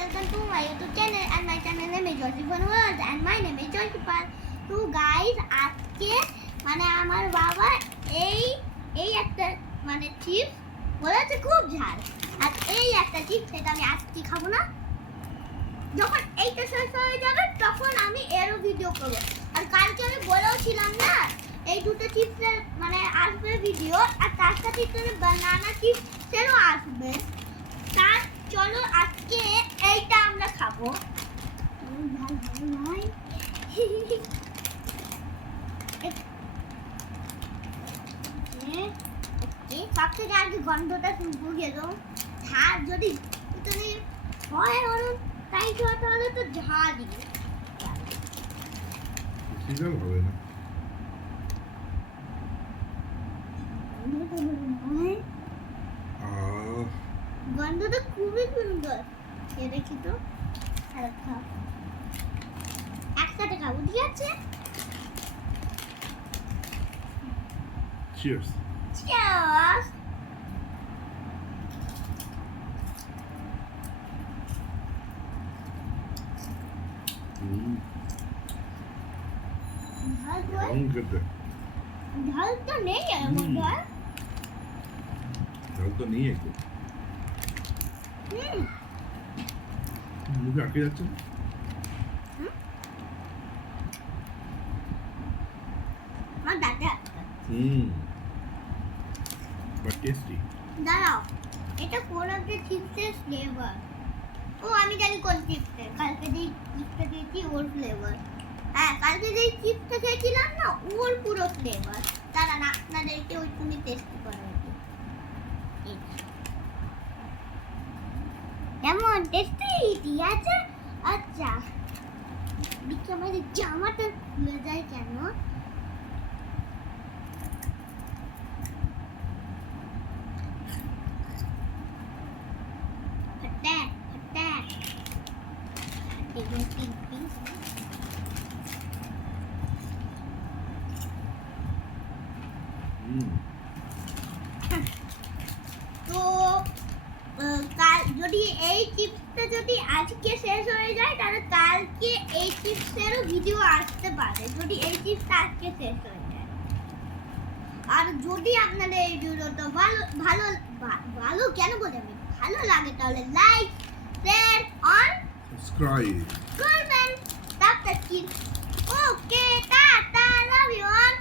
welcome to my YouTube channel and my channel name is Josephan World and my name is Josephan. So guys, আজকে মানে আমার বাবা এই একটা মানে চিপস বলেছে খুব ঝাল, আর এই একটা চিপস সেটা আমি আজকে খাবো না। যখন এইটা শেষ হয়ে যাবে তখন আমি এরও ভিডিও করব। আর কালকে আমি বলেও ছিলাম না এই দুটো চিপসের মানে আসবে ভিডিও, আর তার সাথে বানানা চিপসেরও আসবে। তার চলো আজকে এইটা আমরা খাবো। সব থেকে আগে গন্ধটা শুনবো গেল ঝাল, যদি হয় হলো তাই তাহলে তো ঝাল দিবে, হবে না। গন্ধটা খুবই সুন্দর। দেখি তো একসাথে খাবো, ঠিক আছে? Cheers. Cheers. ঝাল তো নেই এর মধ্যে। ঝাল তো নেই একদম। মুখে আটকে যাচ্ছে না। আমার দাদা বাট টেস্টি। দাঁড়াও, এটা কোন একটা চিপসের ফ্লেভার। ও আমি জানি কোন চিপসের, কালকে যে চিপসটা খেয়েছি ওর ফ্লেভার। হ্যাঁ, কালকে যে চিপসটা খেয়েছিলাম না ওর পুরো ফ্লেভার। দাঁড়ান আপনাদেরকে ওইটুকুনি টেস্ট করা উচিত। কেমন টেস্টি? ঠিক আছে। আচ্ছা, দেখি আমাদের জামাটা খুলে যায় কেন? তো যদি এই চিপসটা যদি আজকে শেষ হয়ে যায় তাহলে কালকে এই চিপসেরও ভিডিও আসতে পারে, যদি এই চিপসটা আজকে শেষ হয়ে যায়। আর যদি আপনাদের এই ভিডিওটা ভালো কেন বলে আমি ভালো লাগে তাহলে লাইক শেয়ার আর সাবস্ক্রাইব করবেন। তারপর কি? ওকে, টাটা, লাভ ইউ অল।